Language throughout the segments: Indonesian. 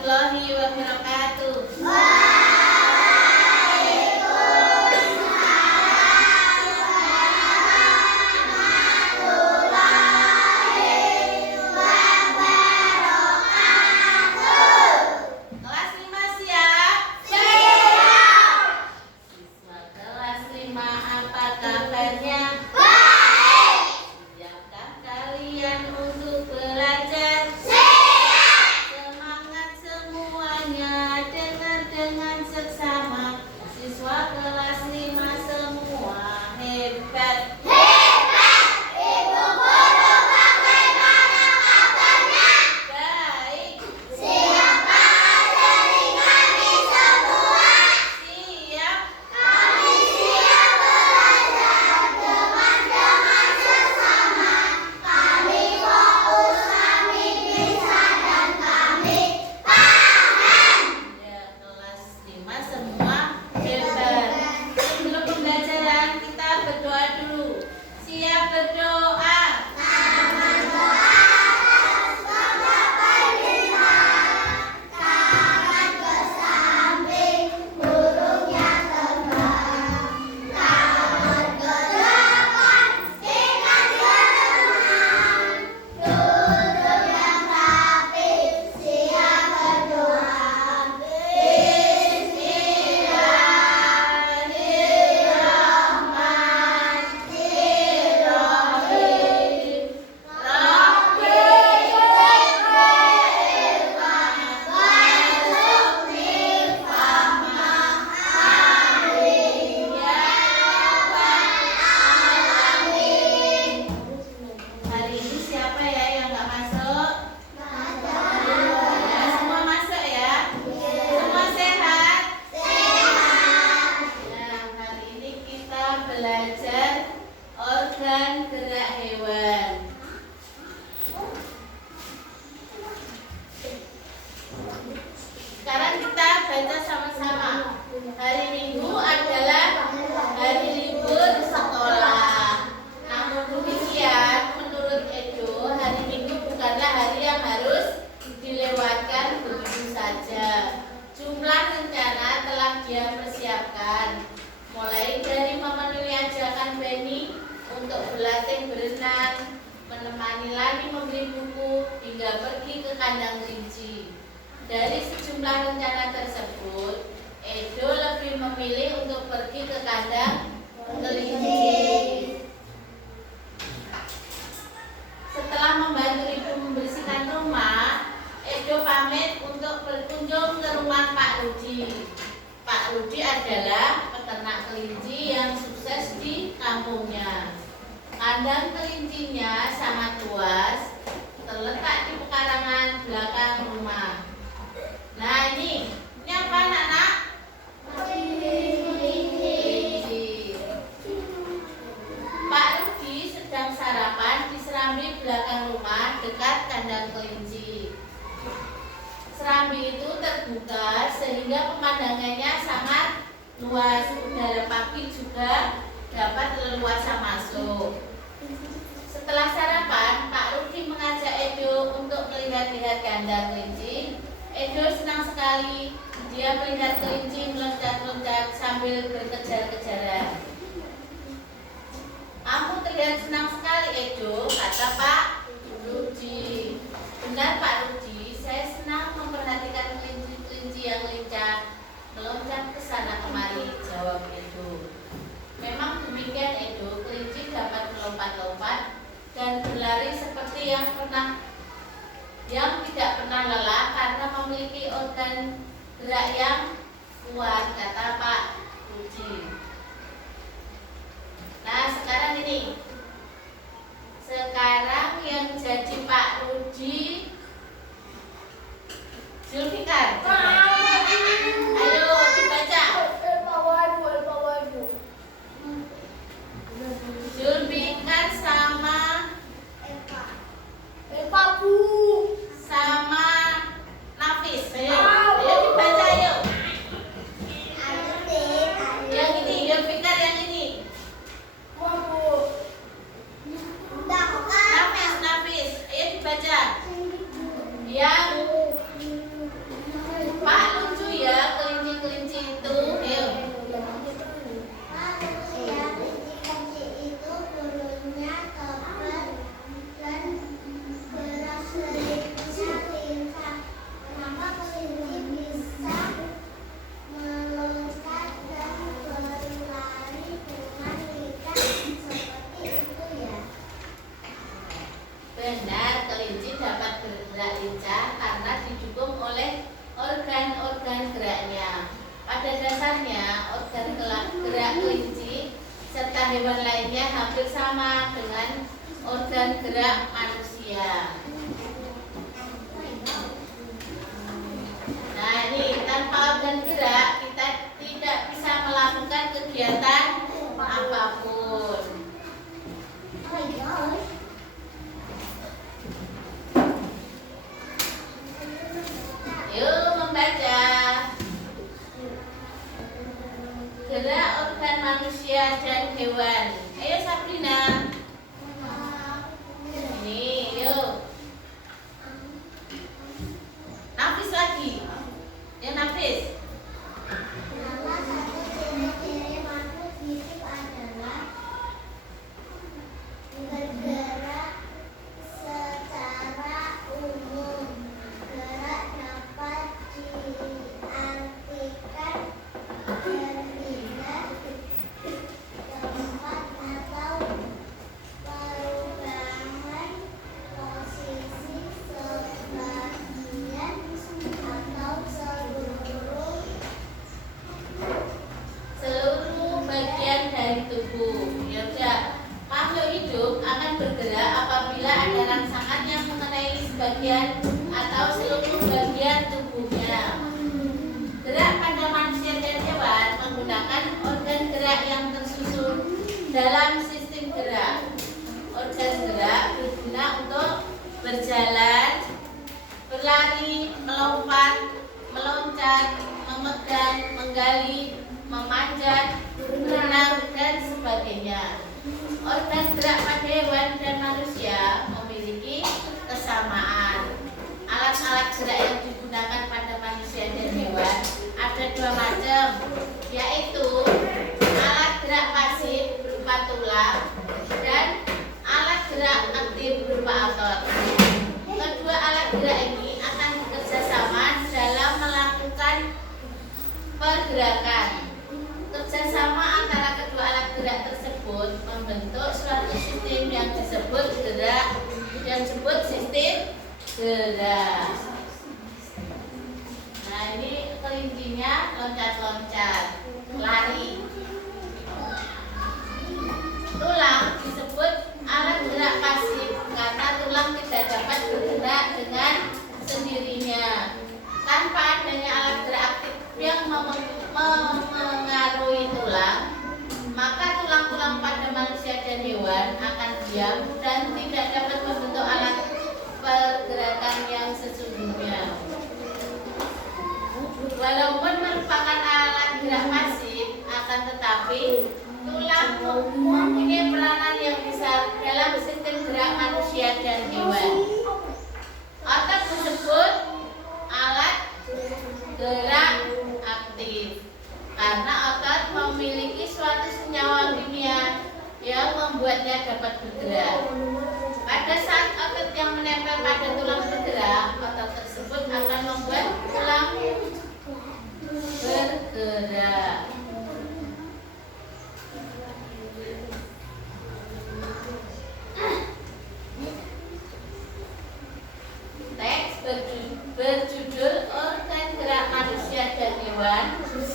warahmatullahi wabarakatuh. Kelas 5 siap? Siap. Siswa kelas 5 apa kabarnya? Baik. Siapkah kalian untuk belajar? Semangat semuanya, dengar dengan seksama. Siswa kelas 5 semua hebat. Hebat! Ibu guru bagaimana kabarnya? Baik. Siapa dari kami semua? Siap. Kami siap belajar dengan sesama. Kami fokus, kami bisa, dan kami paham. Ya, kelas 5 semua hebat. Sebelum pembelajaran kita berdoa dulu. Siap berdoa. Tangan ke samping, burungnya terbang. Tangan ke depan, kita berenang. Duduk yang rapi, siap berdoa. Bismillahirrahmanirrahim. Rabbi warzuqni fahma. Amin ya rabbal alamin. Hari ini siapa ya yang nggak masuk? Ya, semua masuk ya? Semua sehat? Nah, hari ini kita belajar organ gerak hewan. Sekarang kita baca sama-sama. Hari Minggu adalah hari libur sekolah. Namun demikian, menurut Edo, hari Minggu bukanlah hari yang harus dilewatkan begitu saja. Jumlah rencana telah dia persiapkan, mulai dari memenuhi ajakan Benny untuk berlatih berenang, menemani Lani membeli buku, hingga pergi ke kandang kelinci. Dari sejumlah rencana tersebut, Edo lebih memilih untuk pergi ke kandang kelinci. Setelah membantu ibu membersihkan rumah, Edo pamit untuk berkunjung ke rumah Pak Rudi. Pak Rudi adalah peternak kelinci yang sukses di kampungnya. Kandang kelincinya sangat luas, terletak di pekarangan belakang rumah. Nah, ini apa anak-anak? Kelinci. Pak Rudi sedang sarapan di serambi belakang rumah dekat kandang kelinci. Serambi itu terbuka sehingga pemandangannya sangat luas. Udara pagi juga dapat leluasa masuk. Setelah sarapan, Pak Rudi mengajak Edo untuk melihat-lihat kandang kelinci. Edo senang sekali. Dia melihat kelinci meloncat-loncat sambil berkejar-kejaran. "Kamu terlihat senang sekali, Edo," kata Pak Rudi. "Benar, Pak Rudi, saya senang memperhatikan kelinci-kelinci yang lincah meloncat ke sana kemari," jawab Edo. Memang demikian, Edo. Kelinci dapat melompat-lompat dan berlari seperti yang tidak pernah lelah karena memiliki organ gerak yang kuat, kata Pak Rudi. Nah, sekarang ini. Sekarang yang jadi Pak Rudi Zulfikar. Ayo dibaca. Zulfikar sama sama Nafis. Ayo dibaca yuk. Yang ini, Zulfikar yang ini. Nafis, ayo dibaca. bergerak lincah karena didukung oleh organ-organ geraknya. Pada dasarnya, organ gerak kelinci serta hewan lainnya hampir sama dengan organ gerak manusia. Nah, ini tanpa organ gerak kita tidak bisa melakukan kegiatan apapun. Yuk membaca. Gerak organ manusia dan hewan. Ayo Sabrina. Ini, yuk. Nafis lagi. Ya Nafis. Salah satu ciri-ciri makhluk hidup adalah bergerak secara umum. Gerak dapat diartikan berpindah tempat atau perubahan posisi sebagian atau Seluruh bagian dari tubuh. Ya udah. Makhluk hidup akan bergerak apabila ada rangsangan yang mengenai sebagian atau seluruh bagian tubuhnya. Gerak pada manusia dan hewan menggunakan organ gerak yang tersusun dalam sistem gerak. Organ gerak berguna untuk berjalan, berlari, melompat, meloncat, memegang, menggali, memanjat, berenang, dan sebagainya. Organ gerak pada hewan dan manusia memiliki kesamaan. Alat-alat gerak yang digunakan pada manusia dan hewan ada dua macam, yaitu alat gerak pasif berupa tulang dan alat gerak aktif berupa otot. Kedua alat gerak ini akan bekerjasama dalam melakukan pergerakan. Kerjasama antara kedua alat gerak tersebut membentuk suatu sistem yang disebut sistem gerak. Nah, ini kelincinya loncat-loncat, lari. Tulang disebut alat gerak pasif karena tulang tidak dapat bergerak dengan sendirinya. Tanpa adanya alat gerak aktif yang mengaruhi tulang, maka tulang-tulang pada manusia dan hewan akan diam dan tidak dapat membentuk alat pergerakan yang sesungguhnya. Walaupun merupakan alat gerak pasif, akan tetapi tulang mempunyai peranan yang besar dalam sistem gerak manusia dan hewan. Otot disebut alat gerak aktif karena otot memiliki suatu senyawa kimia yang membuatnya dapat bergerak. Pada saat otot yang menempel pada tulang bergerak, otot tersebut akan membuat tulang bergerak. Teks berjudul Organ Gerak Manusia dan Hewan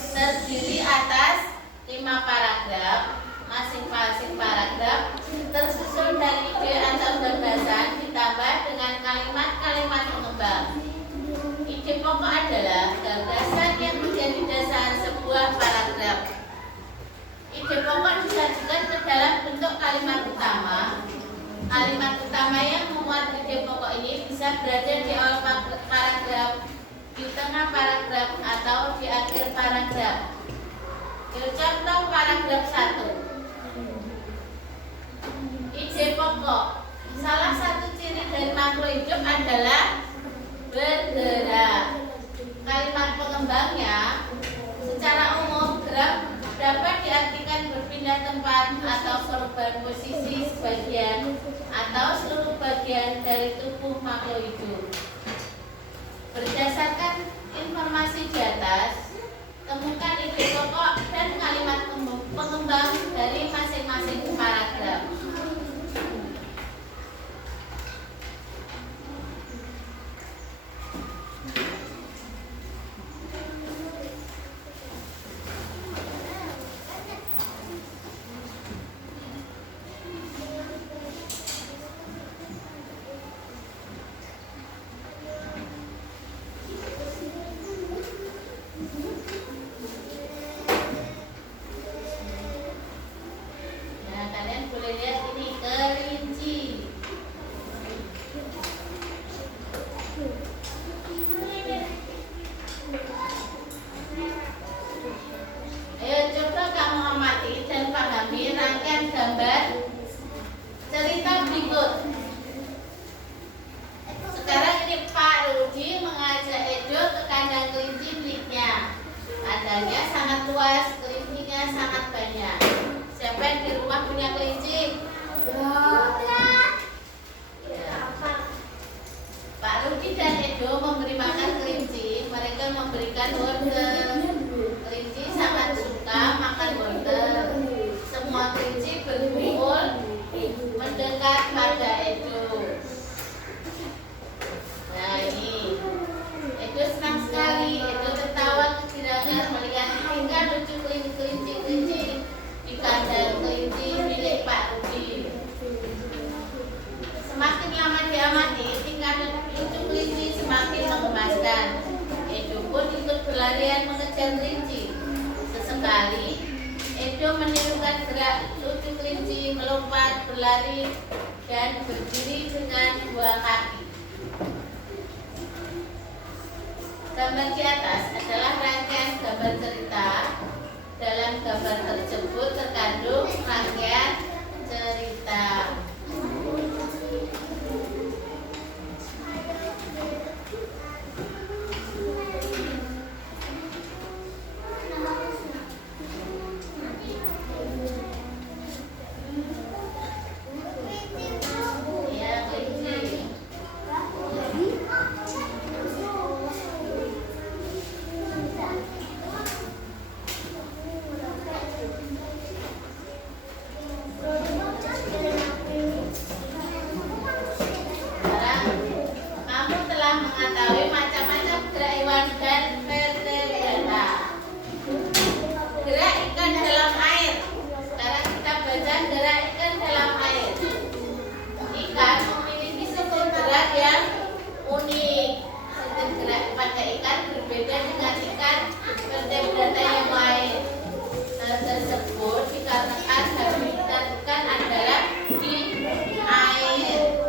terdiri atas 5 paragraf. Masing-masing paragraf tersusun dari ide atau gagasan ditambah dengan kalimat-kalimat pengembang. Ide pokok adalah gagasan yang menjadi dasar sebuah paragraf. Ide pokok disajikan ke dalam bentuk kalimat utama. Kalimat utama yang memuat ide pokok ini bisa berada di awal paragraf, di tengah paragraf, atau di akhir paragraf. Contoh paragraf 1. Ide pokok. Salah satu ciri dari makhluk hidup adalah bergerak. Kalimat pengembangnya, secara umum gerak dapat diartikan berpindah tempat atau perubahan posisi sebagian atau seluruh bagian dari tubuh makhluk hidup. Berdasarkan informasi di atas, temukan ide pokok dan kalimat pengembang dari masing-masing paragraf. Kandangnya sangat luas, kelincinya sangat banyak. Siapa yang di rumah punya kelinci? Ya. Pak Rudi dan Edo memberi makan kelinci. Mereka memberikan wortel. Kelinci sangat suka makan wortel. Semua kelinci berkumpul mendekat pada Edo. Nah ini, Edo senang sekali. Edo tertawa kegirangan melihat tingkah lucu kelinci-kelinci di kandang kelinci milik Pak Rudi. Semakin lama diamati, tingkah lucu kelinci semakin menggemaskan. Edo pun ikut berlarian mengejar kelinci. Sesekali, Edo menirukan gerak lucu kelinci melompat, berlari, dan berdiri dengan dua kaki. Gambar di atas adalah rangkaian gambar cerita. Dalam gambar tersebut terkandung rangkaian cerita. Ya, kelinci. Sekarang kamu telah mengetahui macam-macam gerak hewan dan vertebrata. Gerak ikan dalam air. Sekarang kita baca gerak ikan dalam air. Ikan memiliki sistem gerak yang unik. Sistem gerak pada ikan berbeda dengan ikan vertebrata yang lain. Hal tersebut dikarenakan habitat ikan adalah di air.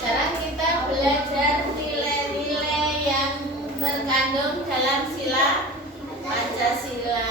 Sekarang kita belajar nilai-nilai yang terkandung dalam sila Pancasila.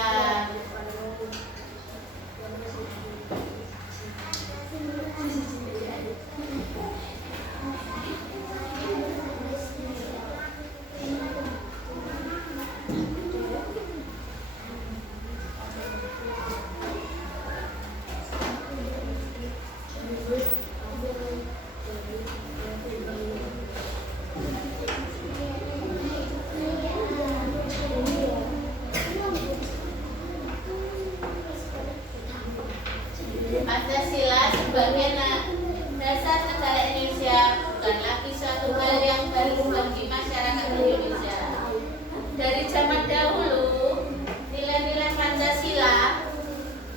Pancasila sebagai dasar negara Indonesia bukan lagi suatu hal yang baru bagi masyarakat Indonesia. Dari zaman dahulu, nilai-nilai Pancasila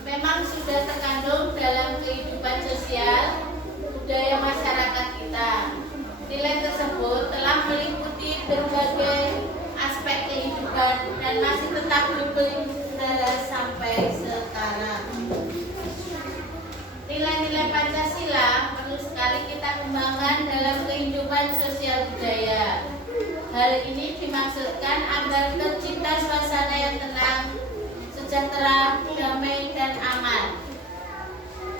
memang sudah terkandung dalam kehidupan sosial budaya masyarakat kita. Nilai tersebut telah meliputi berbagai aspek kehidupan dan masih tetap dipelihara sampai sekarang. Nilai-nilai Pancasila perlu sekali kita kembangkan dalam kehidupan sosial budaya. Hal ini dimaksudkan agar tercipta suasana yang tenang, sejahtera, damai, dan aman.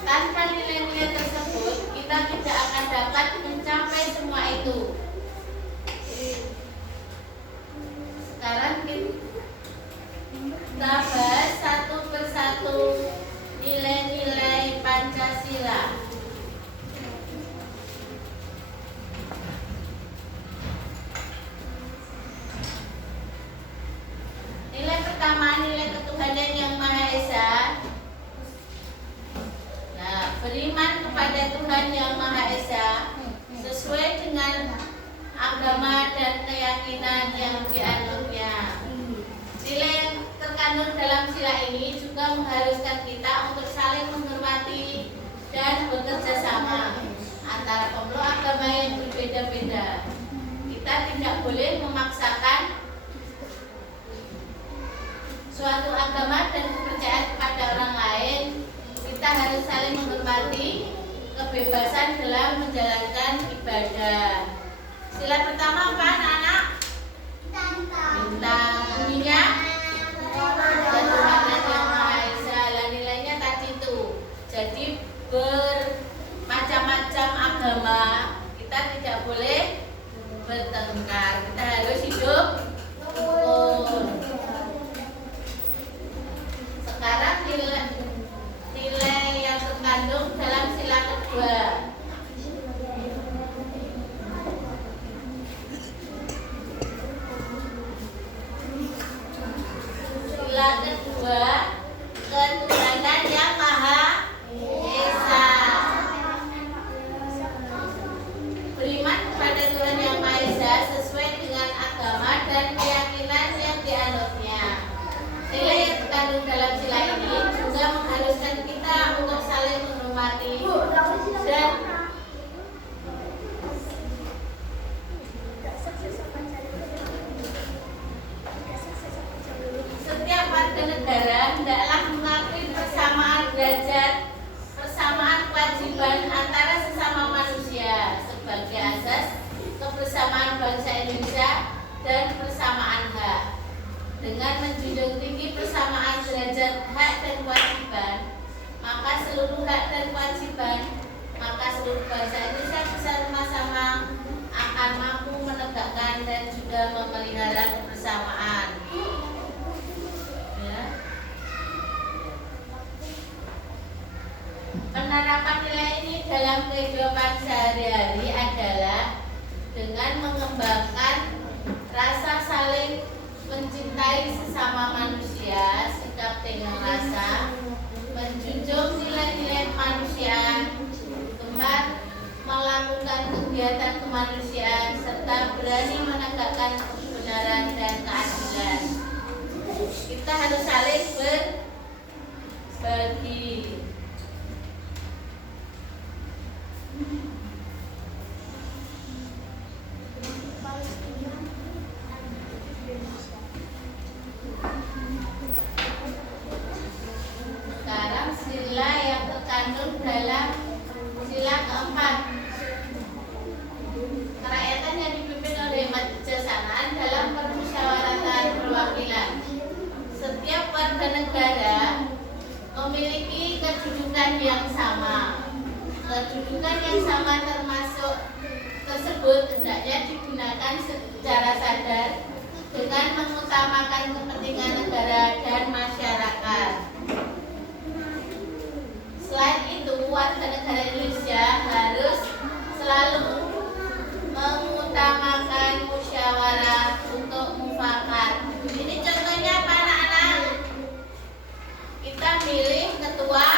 Tanpa nilai-nilai tersebut, kita tidak akan dapat mencapai semua itu. Sekarang kita bahas satu persatu nilai-nilai Pancasila. Nilai pertama, nilai ketuhanan yang Maha Esa. Nah, beriman kepada Tuhan yang Maha Esa sesuai dengan agama dan keyakinan yang dianutnya. Nilai yang terkandung terkandung dalam sila ini juga mengharuskan kita untuk saling menghormati dan bekerja sama antara pemeluk agama yang berbeda-beda. Kita tidak boleh memaksakan suatu agama dan kepercayaan kepada orang lain. Kita harus saling menghormati kebebasan dalam menjalankan ibadah. Sila pertama apa anak-anak? Bintang. Bunyinya? Tuhan yang Maha Esa. Nilainya tadi itu. Jadi bermacam-macam agama, kita tidak boleh bertengkar. Kita harus hidup rukun. Sekarang nilai yang terkandung dalam sila kedua. Sila kedua, ketuhanan yang Maha Esa. Beriman kepada Tuhan yang Maha Esa sesuai dengan agama dan keyakinan yang dianutnya. Nilai yang terkandung dalam sila ini juga mengharuskan kita untuk saling menghormati dan setiap warga negara hendaklah mengakui persamaan derajat, persamaan kewajiban antara sesama manusia sebagai asas kebersamaan bangsa Indonesia dan persamaan hak. Dengan menjunjung tinggi persamaan derajat hak dan kewajiban, maka seluruh hak dan kewajiban, maka seluruh bangsa Indonesia bersama-sama akan mampu menegakkan dan juga memelihara kebersamaan. Ya. Penerapan nilai ini dalam kehidupan sehari-hari adalah dengan mengembangkan rasa saling mencintai sesama manusia, sikap dengan rasa, menjunjung nilai-nilai kemanusiaan, gemar melakukan kegiatan kemanusiaan, serta berani menegakkan kebenaran dan keadilan. Kita harus saling berbagi. Sekarang sila yang terkandung dalam sila keempat. Kerakyatan yang dipimpin oleh kebijaksanaan dalam permusyawaratan perwakilan. Setiap warga negara memiliki kedudukan yang sama. Kedudukan yang sama termasuk tersebut hendaknya digunakan secara sadar dengan mengutamakan kepentingan negara dan masyarakat. Selain itu, warga negara Indonesia harus selalu mengutamakan musyawarah untuk mufakat. Ini contohnya apa anak-anak? Kita milih ketua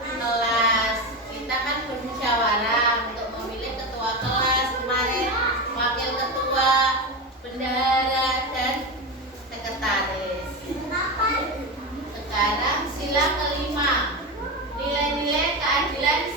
kelas. Kita kan bermusyawarah untuk memilih ketua kelas, kemarin wakil ketua, bendahara dan sekretaris. Sekarang